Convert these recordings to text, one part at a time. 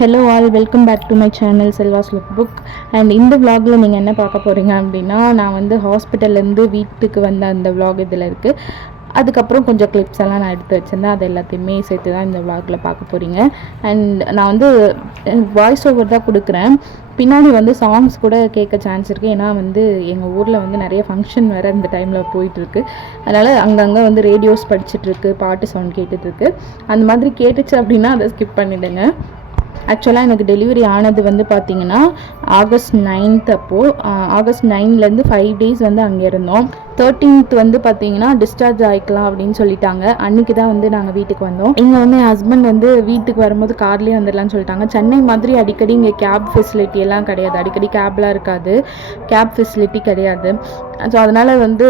Hello all, welcome back to my channel Selva's look book. And இந்த விலாகில் நீங்கள் என்ன பார்க்க போகிறீங்க அப்படின்னா, நான் வந்து ஹாஸ்பிட்டல்லேருந்து வீட்டுக்கு வந்த அந்த விலாக் இதில் இருக்குது. அதுக்கப்புறம் கொஞ்சம் கிளிப்ஸ் எல்லாம் நான் எடுத்து வச்சுருந்தேன். அது எல்லாத்தையுமே சேர்த்து தான் இந்த விலாகில் பார்க்க போகிறீங்க. அண்ட் நான் வந்து வாய்ஸ் ஓவர் தான் கொடுக்குறேன். பின்னாடி வந்து சாங்ஸ் கூட கேட்க சான்ஸ் இருக்குது. ஏன்னா வந்து எங்கள் ஊரில் வந்து நிறைய ஃபங்க்ஷன் வேறு இந்த டைமில் போயிட்டுருக்கு. அதனால் அங்கங்கே வந்து ரேடியோஸ் படிச்சுட்ருக்கு, பாட்டு சவுண்ட் கேட்டுட்ருக்கு. அந்த மாதிரி கேட்டுச்சு அப்படின்னா அதை ஸ்கிப் பண்ணிவிடுங்க. ஆக்சுவலாக எனக்கு டெலிவரி ஆனது வந்து பார்த்திங்கன்னா ஆகஸ்ட் 9th. அப்போது ஆகஸ்ட் 9லேருந்து 5 days வந்து அங்கே இருந்தோம். 13th வந்து பார்த்திங்கன்னா டிஸ்சார்ஜ் ஆகிக்கலாம் அப்படின்னு சொல்லிட்டாங்க. அன்றைக்கி தான் வந்து நாங்கள் வீட்டுக்கு வந்தோம். இங்கே வந்து என் ஹஸ்பண்ட் வந்து வீட்டுக்கு வரும்போது கார்லேயே வந்துடலான்னு சொல்லிட்டாங்க. சென்னை மாதிரி அடிக்கடி இங்கே கேப் ஃபெசிலிட்டி எல்லாம் கிடையாது. அடிக்கடி கேப்லாம் இருக்காது, கேப் ஃபெசிலிட்டி கிடையாது. ஸோ அதனால் வந்து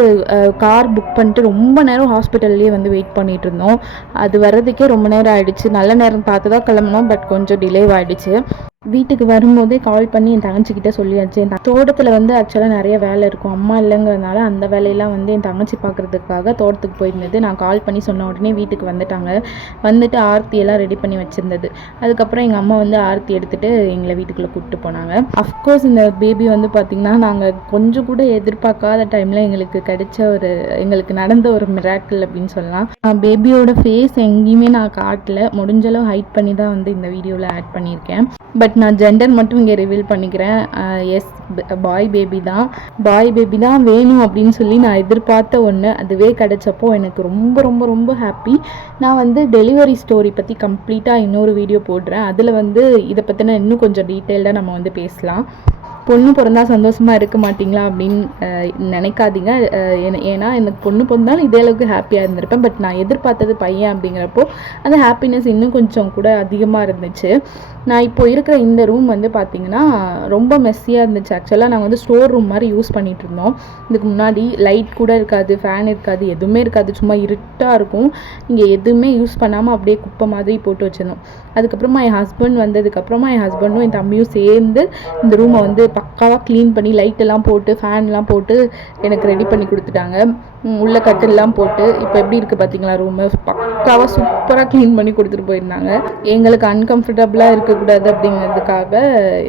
கார் புக் பண்ணிட்டு ரொம்ப நேரம் ஹாஸ்பிட்டல்லையே வந்து வெயிட் பண்ணிகிட்டு இருந்தோம். அது வர்றதுக்கே ரொம்ப நேரம் ஆகிடுச்சு. நல்ல நேரம் பார்த்து தான் கிளம்புனோம், பட் கொஞ்சம் டிலே ஆகிடுச்சு. வீட்டுக்கு வரும்போதே கால் பண்ணி என் தங்கச்சிக்கிட்ட சொல்லியாச்சு. என் தோட்டத்தில் வந்து ஆக்சுவலாக நிறைய வேலை இருக்கும். அம்மா இல்லைங்கிறதுனால அந்த வேலையெல்லாம் வந்து என் தங்கச்சி பார்க்குறதுக்காக தோட்டத்துக்கு போயிருந்தது. நான் கால் பண்ணி சொன்ன உடனே வீட்டுக்கு வந்துட்டாங்க. வந்துட்டு ஆர்த்தியெல்லாம் ரெடி பண்ணி வச்சுருந்தது. அதுக்கப்புறம் எங்கள் அம்மா வந்து ஆர்த்தி எடுத்துகிட்டு எங்களை வீட்டுக்குள்ளே கூப்பிட்டு போனாங்க. அஃப்கோர்ஸ் இந்த பேபி வந்து பார்த்திங்கன்னா நாங்கள் கொஞ்சம் கூட எதிர்பார்க்காத டைமில் எங்களுக்கு நடந்த ஒரு மிராக்கிள் அப்படின்னு சொல்லலாம். பேபியோட ஃபேஸ் எங்கேயுமே நான் காட்டல, முடிஞ்சளவு ஹைட் பண்ணி தான் வந்து இந்த வீடியோவில் ஆட் பண்ணியிருக்கேன். பட் நான் ஜெண்டர் மட்டும் இங்கே ரிவீல் பண்ணிக்கிறேன். எஸ், பாய் பேபி தான் வேணும் அப்படின்னு சொல்லி நான் எதிர்பார்த்த ஒன்று. அதுவே கிடைச்சப்போ எனக்கு ரொம்ப ரொம்ப ரொம்ப ஹாப்பி. நான் வந்து டெலிவரி ஸ்டோரி பற்றி கம்ப்ளீட்டாக இன்னொரு வீடியோ போடுறேன். அதில் வந்து இதை பற்றின இன்னும் கொஞ்சம் டீட்டெயில்டாக நம்ம வந்து பேசலாம். பொண்ணு பிறந்தா சந்தோஷமாக இருக்க மாட்டிங்களா அப்படின்னு நினைக்காதீங்க. ஏன்னா எனக்கு பொண்ணு பிறந்தாலும் இதே அளவுக்கு ஹாப்பியாக இருந்திருப்பேன். பட் நான் எதிர்பார்த்தது பையன் அப்படிங்கிறப்போ அந்த ஹாப்பினஸ் இன்னும் கொஞ்சம் கூட அதிகமாக இருந்துச்சு. நான் இப்போ இருக்கிற இந்த ரூம் வந்து பார்த்திங்கன்னா ரொம்ப மெஸ்ஸியாக இருந்துச்சு. ஆக்சுவலாக நாங்கள் வந்து ஸ்டோர் ரூம் மாதிரி யூஸ் பண்ணிகிட்டு இருந்தோம். இதுக்கு முன்னாடி லைட் கூட இருக்காது, ஃபேன் இருக்காது, எதுவுமே இருக்காது, சும்மா இருட்டாக இருக்கும். இங்கே எதுவுமே யூஸ் பண்ணாமல் அப்படியே குப்பை மாதிரி போட்டு வச்சுருந்தோம். அதுக்கப்புறமா என் ஹஸ்பண்ட் வந்ததுக்கப்புறமா என் ஹஸ்பண்டும் என் தம்பியும் சேர்ந்து இந்த ரூமை வந்து பக்காவாக க்ளீன் பண்ணி லைட்டெல்லாம் போட்டு ஃபேன்லாம் போட்டு எனக்கு ரெடி பண்ணி கொடுத்துட்டாங்க. உள்ள கட்டிலெலாம் போட்டு இப்போ எப்படி இருக்குது பார்த்தீங்களா ரூமு, பக்காவாக சூப்பராக க்ளீன் பண்ணி கொடுத்துட்டு போயிருந்தாங்க. எங்களுக்கு அன்கம்ஃபர்டபுளாக இருக்கக்கூடாது அப்படிங்கிறதுக்காக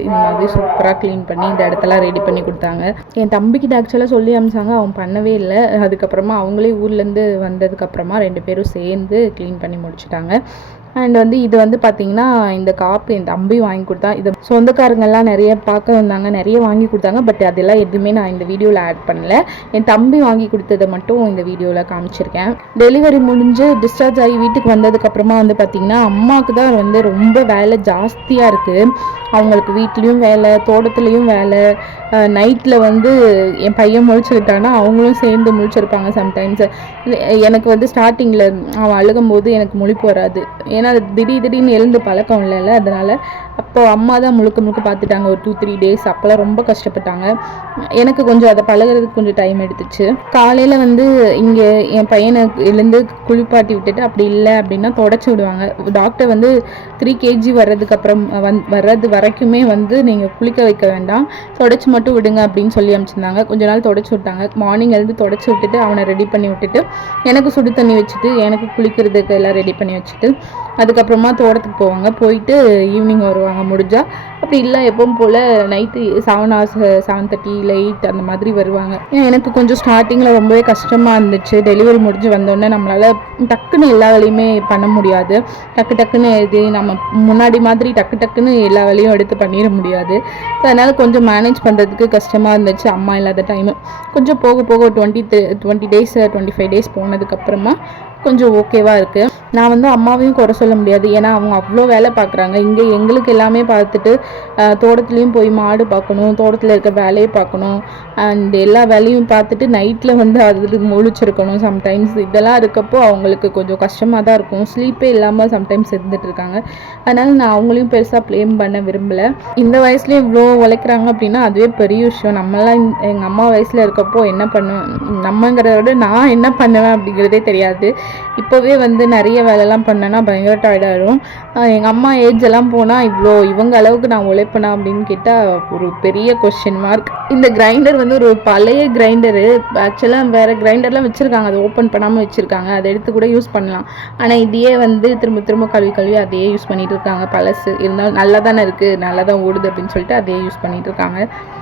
இந்த மாதிரி சூப்பராக க்ளீன் பண்ணி இந்த இடத்தெல்லாம் ரெடி பண்ணி கொடுத்தாங்க. என் தம்பிக்கிட்ட ஆக்சுவலாக சொல்லி அனுப்பிச்சாங்க, அவன் பண்ணவே இல்லை. அதுக்கப்புறமா அவங்களே ஊர்லேருந்து வந்ததுக்கப்புறமா 2 பேரும் சேர்ந்து க்ளீன் பண்ணி முடிச்சுட்டாங்க. அண்ட் வந்து இது வந்து பார்த்திங்கன்னா இந்த காப்பு என் தம்பி வாங்கி கொடுத்தான். இது சொந்தக்காரங்கெல்லாம் நிறைய பார்க்க வந்தாங்க, நிறைய வாங்கி கொடுத்தாங்க. பட் அதெல்லாம் எதுவுமே நான் இந்த வீடியோவில் ஆட் பண்ணல. என் தம்பி வாங்கி கொடுத்ததை மட்டும் இந்த வீடியோவில் காமிச்சிருக்கேன். டெலிவரி முடிஞ்சு டிஸ்சார்ஜ் ஆகி வீட்டுக்கு வந்ததுக்கப்புறமா வந்து பார்த்திங்கன்னா அம்மாவுக்கு தான் வந்து ரொம்ப வேலை ஜாஸ்தியாக இருக்குது. அவங்களுக்கு வீட்லேயும் வேலை, தோட்டத்துலேயும் வேலை. நைட்டில் வந்து என் பையன் முழிச்சுக்கிட்டான்னா அவங்களும் சேர்ந்து முழிச்சிருப்பாங்க சம்டைம்ஸ். எனக்கு வந்து ஸ்டார்டிங்கில் அவன் அழுகும்போது எனக்கு முழிப்பு வராது. ஏன்னா திடீர்னு எழுந்து பழக்கம் இல்லைல்ல, அதனால் அப்போ அம்மா தான் முழுக்க பார்த்துட்டாங்க ஒரு 2-3 days. அப்போல்லாம் ரொம்ப கஷ்டப்பட்டாங்க. எனக்கு கொஞ்சம் அதை பழகிறதுக்கு கொஞ்சம் டைம் எடுத்துச்சு. காலையில் வந்து இங்கே என் பையனை எழுந்து குளிப்பாட்டி விட்டுட்டு அப்படி இல்லை அப்படின்னா தொடச்சி விடுவாங்க. டாக்டர் வந்து 3 kg வர்றதுக்கப்புறம் வர்றது வரைக்குமே வந்து நீங்கள் குளிக்க வைக்க வேண்டாம், தொடச்சி மட்டும் விடுங்க அப்படின்னு சொல்லி அனுப்பிச்சிருந்தாங்க. கொஞ்ச நாள் தொடச்சி விட்டாங்க. மார்னிங் எழுந்து தொடச்சி விட்டுட்டு அவனை ரெடி பண்ணி விட்டுட்டு எனக்கு சுடு தண்ணி வச்சுட்டு எனக்கு குளிக்கிறதுக்கு எல்லாம் ரெடி பண்ணி வச்சுட்டு அதுக்கப்புறமா தோட்டத்துக்கு போவாங்க. போயிட்டு ஈவினிங் வருவாங்க முடிஞ்சால். அப்படி இல்லை எப்பவும் போல் நைட்டு 7 hours 7:30 8 அந்த மாதிரி வருவாங்க. எனக்கு கொஞ்சம் ஸ்டார்டிங்கில் ரொம்பவே கஷ்டமாக இருந்துச்சு. டெலிவரி முடிஞ்சு வந்தோடனே நம்மளால் டக்குன்னு எல்லா வேலையுமே பண்ண முடியாது. டக்குன்னு இது நம்ம முன்னாடி மாதிரி டக்குன்னு எல்லா வேலையும் எடுத்து பண்ணிட முடியாது. ஸோ அதனால் கொஞ்சம் மேனேஜ் பண்ணுறதுக்கு கஷ்டமாக இருந்துச்சு அம்மா இல்லாத டைமு. கொஞ்சம் போக 20 days 25 days போனதுக்கப்புறமா கொஞ்சம் ஓகேவாக இருக்குது. நான் வந்து அம்மாவையும் குறை சொல்ல முடியாது. ஏன்னா அவங்க அவ்வளோ வேலை பார்க்குறாங்க. இங்கே எங்களுக்கு எல்லாமே பார்த்துட்டு தோட்டத்துலேயும் போய் மாடு பார்க்கணும், தோட்டத்தில் இருக்க வேலையை பார்க்கணும், அண்ட் எல்லா வேலையும் பார்த்துட்டு நைட்டில் வந்து அது முழிச்சிருக்கணும் சம்டைம்ஸ். இதெல்லாம் இருக்கப்போ அவங்களுக்கு கொஞ்சம் கஷ்டமாக தான் இருக்கும். ஸ்லீப்பே இல்லாமல் சம்டைம்ஸ் இருந்துகிட்ருக்காங்க. அதனால் நான் அவங்களையும் பெருசாக ப்ளேம் பண்ண விரும்பலை. இந்த வயசுலேயும் இவ்வளோ உழைக்கிறாங்க அப்படின்னா அதுவே பெரிய விஷயம். நம்மளாம் எங்கள் அம்மா வயசில் இருக்கப்போ என்ன பண்ணுவேன், நம்மங்கிறத விட நான் என்ன பண்ணுவேன் அப்படிங்கிறதே தெரியாது. இப்போவே வந்து நிறைய வேலைலாம் பண்ணேன்னா பயங்கர டயர்டாயிடும். எங்கள் அம்மா ஏஜ் எல்லாம் போனால் இவங்க அளவுக்கு நான் உழைப்பேனா அப்படின்னு கேட்டால் ஒரு பெரிய கொஸ்டின் மார்க். இந்த கிரைண்டர் வந்து ஒரு பழைய கிரைண்டரு. ஆக்சுவலாக வேறு கிரைண்டர்லாம் வச்சுருக்காங்க, அதை ஓப்பன் பண்ணாமல் வச்சுருக்காங்க, அதை எடுத்து கூட யூஸ் பண்ணலாம். ஆனால் இதையே வந்து திரும்ப திரும்ப கழுவி அதையே யூஸ் பண்ணிகிட்டு இருக்காங்க. பழசு இருந்தாலும் நல்லா தானே இருக்குது, நல்லா தான் ஓடுது அப்படின்னு சொல்லிட்டு அதையே யூஸ் பண்ணிகிட்டு இருக்காங்க.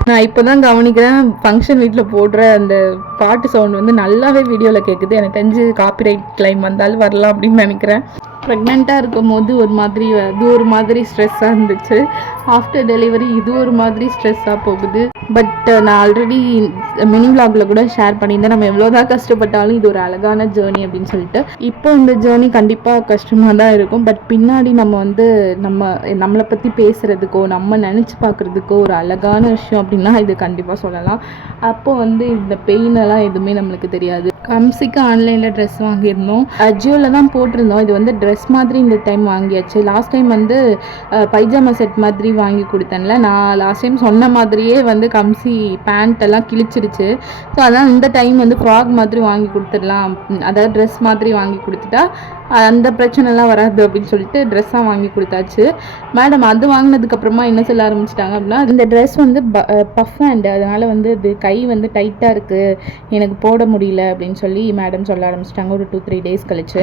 நான் இப்போ தான் கவனிக்கிறேன், ஃபங்க்ஷன் வீட்டில் போடுற அந்த பாட்டு சவுண்ட் வந்து நல்லாவே வீடியோவில் கேட்குது. எனக்கு தெரிஞ்சு காப்பிரைட் கிளைம் வந்தாலும் வரலாம் அப்படின்னு நினைக்கிறேன். ப்ரெக்னெண்ட்டாக இருக்கும் போது அது ஒரு மாதிரி ஸ்ட்ரெஸ்ஸாக இருந்துச்சு. ஆஃப்டர் டெலிவரி இது ஒரு மாதிரி ஸ்ட்ரெஸ்ஸாக போகுது. பட் நான் ஆல்ரெடி மினி விளாகில் கூட ஷேர் பண்ணியிருந்தேன், நம்ம எவ்வளோதான் கஷ்டப்பட்டாலும் இது ஒரு அழகான ஜேர்னி அப்படின்னு சொல்லிட்டு. இப்போ இந்த ஜேர்னி கண்டிப்பாக கஷ்டமாக தான் இருக்கும். பட் பின்னாடி நம்ம வந்து நம்மளை பற்றி பேசுகிறதுக்கோ நம்ம நினச்சி பார்க்குறதுக்கோ ஒரு அழகான விஷயம் அப்படின்னா இது கண்டிப்பாக சொல்லலாம். அப்போ வந்து இந்த பெயினெல்லாம் எதுவுமே நம்மளுக்கு தெரியாது. கம்சிக்கு ஆன்லைனில் ட்ரெஸ் வாங்கியிருந்தோம், அஜியோவில் தான் போட்டிருந்தோம். இது வந்து ட்ரெஸ் மாதிரி இந்த டைம் வாங்கியாச்சு. லாஸ்ட் டைம் வந்து பைஜாமா செட் மாதிரி வாங்கி கொடுத்தேன்ல, நான் லாஸ்ட் டைம் சொன்ன மாதிரியே வந்து கம்சி பேண்ட் எல்லாம் கிழிச்சிடுச்சு. ஸோ அதனால் இந்த டைம் வந்து ஃப்ராக் மாதிரி வாங்கி கொடுத்துடலாம், அதாவது ட்ரெஸ் மாதிரி வாங்கி கொடுத்துட்டா அந்த பிரச்சனைலாம் வராது அப்படின்னு சொல்லிட்டு ட்ரெஸ்ஸாக வாங்கி கொடுத்தாச்சு. மேடம் அது வாங்கினதுக்கப்புறமா என்ன சொல்ல ஆரம்பிச்சிட்டாங்க அப்படின்னா, இந்த ட்ரெஸ் வந்து பஃப் ஹேண்டு, அதனால் வந்து இது கை வந்து டைட்டாக இருக்குது, எனக்கு போட முடியல அப்படின்னு சொல்லி மேடம் சொல்ல ஆரம்பிச்சிட்டாங்க. ஒரு 2-3 டேஸ் கழிச்சு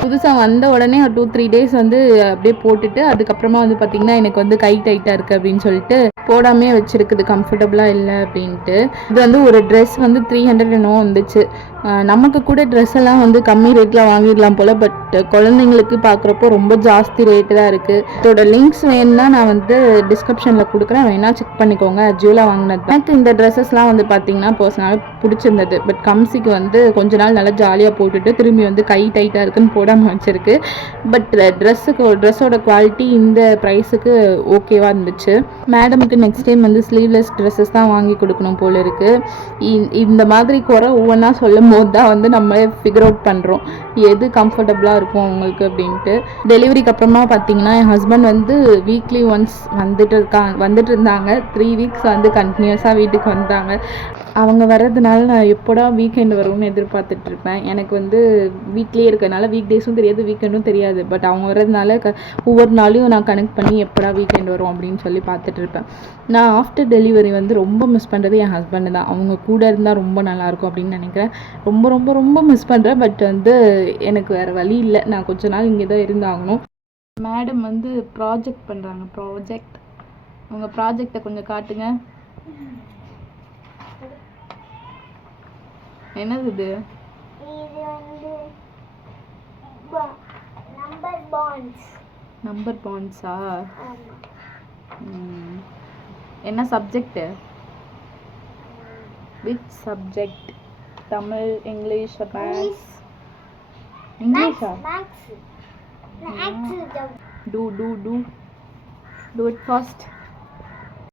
புதுசாக வந்த உடனே ஒரு 2-3 டேஸ் வந்து அப்படியே போட்டுட்டு அதுக்கப்புறமா வந்து பார்த்திங்கன்னா எனக்கு வந்து கை டைட்டாக இருக்குது அப்படின்னு சொல்லிட்டு போடாமே வச்சுருக்குது, கம்ஃபர்டபுளாக இல்லை அப்படின்ட்டு. இது வந்து ஒரு ட்ரெஸ் வந்து 300 என்னோ வந்துச்சு. நமக்கு கூட ட்ரெஸ் எல்லாம் வந்து கம்மி ரேட்டில் வாங்கிடலாம் போல், பட் குழந்தைங்களுக்கு பார்க்குறப்போ ரொம்ப ஜாஸ்தி ரேட்டு தான் இருக்குது. இதோட லிங்க்ஸ் வேணும்னா நான் வந்து டிஸ்கிரிப்ஷனில் கொடுக்குறேன், வேணால் செக் பண்ணிக்கோங்க. அஜியோவில் வாங்கினது. எனக்கு இந்த ட்ரெஸ்ஸஸ்லாம் வந்து பார்த்திங்கன்னா பர்சனலாக பிடிச்சிருந்தது. பட் கம்சிக்கு வந்து கொஞ்ச நாள் நல்லா ஜாலியாக போட்டுட்டு திரும்பி வந்து கை டைட்டாக இருக்குன்னு போடாமல் வச்சுருக்கு. பட் ட்ரெஸ்ஸோட குவாலிட்டி இந்த ப்ரைஸுக்கு ஓகேவாக இருந்துச்சு. மேடமுக்கு நெக்ஸ்ட் டைம் வந்து ஸ்லீவ்லெஸ் ட்ரெஸ்ஸஸ் தான் வாங்கி கொடுக்கணும் போல் இருக்குது. இந்த மாதிரி குறை ஒவ்வொன்றா சொல்லும் போது தான் வந்து நம்ம ஃபிகர் அவுட் பண்ணுறோம் எது கம்ஃபர்டபுளாக இருக்கும் அவங்களுக்கு அப்படின்ட்டு. டெலிவரிக்கு அப்புறமா பார்த்தீங்கன்னா என் ஹஸ்பண்ட் வந்து வீக்லி ஒன்ஸ் வந்துட்டு இருந்தாங்க. 3 வீக்ஸ் வந்து கண்டினியூஸாக வீட்டுக்கு வந்தாங்க. அவங்க வர்றதுனால நான் எப்போடா வீக்கெண்ட் வரும்னு எதிர்பார்த்துட்ருப்பேன். எனக்கு வந்து வீட்லேயே இருக்கிறதுனால வீக் டேஸும் தெரியாது, வீக்கெண்டும் தெரியாது. பட் அவங்க வர்றதுனால ஒவ்வொரு நாளையும் நான் கனெக்ட் பண்ணி எப்போடா வீக்கெண்ட் வரும் அப்படின்னு சொல்லி பார்த்துட்ருப்பேன். நான் ஆஃப்டர் டெலிவரி வந்து ரொம்ப மிஸ் பண்ணுறது என் ஹஸ்பண்டு தான். அவங்க கூட இருந்தால் ரொம்ப நல்லாயிருக்கும் அப்படின்னு நினைக்கிறேன். ரொம்ப ரொம்ப ரொம்ப மிஸ் பண்ணுறேன். பட் வந்து எனக்கு வேறு வழி இல்லை, நான் கொஞ்ச நாள் இங்கே தான் இருந்தாகணும். மேடம் வந்து ப்ராஜெக்ட் பண்ணுறாங்க. உங்கள் ப்ராஜெக்டை கொஞ்சம் காட்டுங்க. என்னது இது? இது வந்து நம்பர் பாண்ட்ஸா? என்ன subject? Which subject? Tamil, English, maths? இங்கிலீஷா? மேத்ஸ். Do it fast.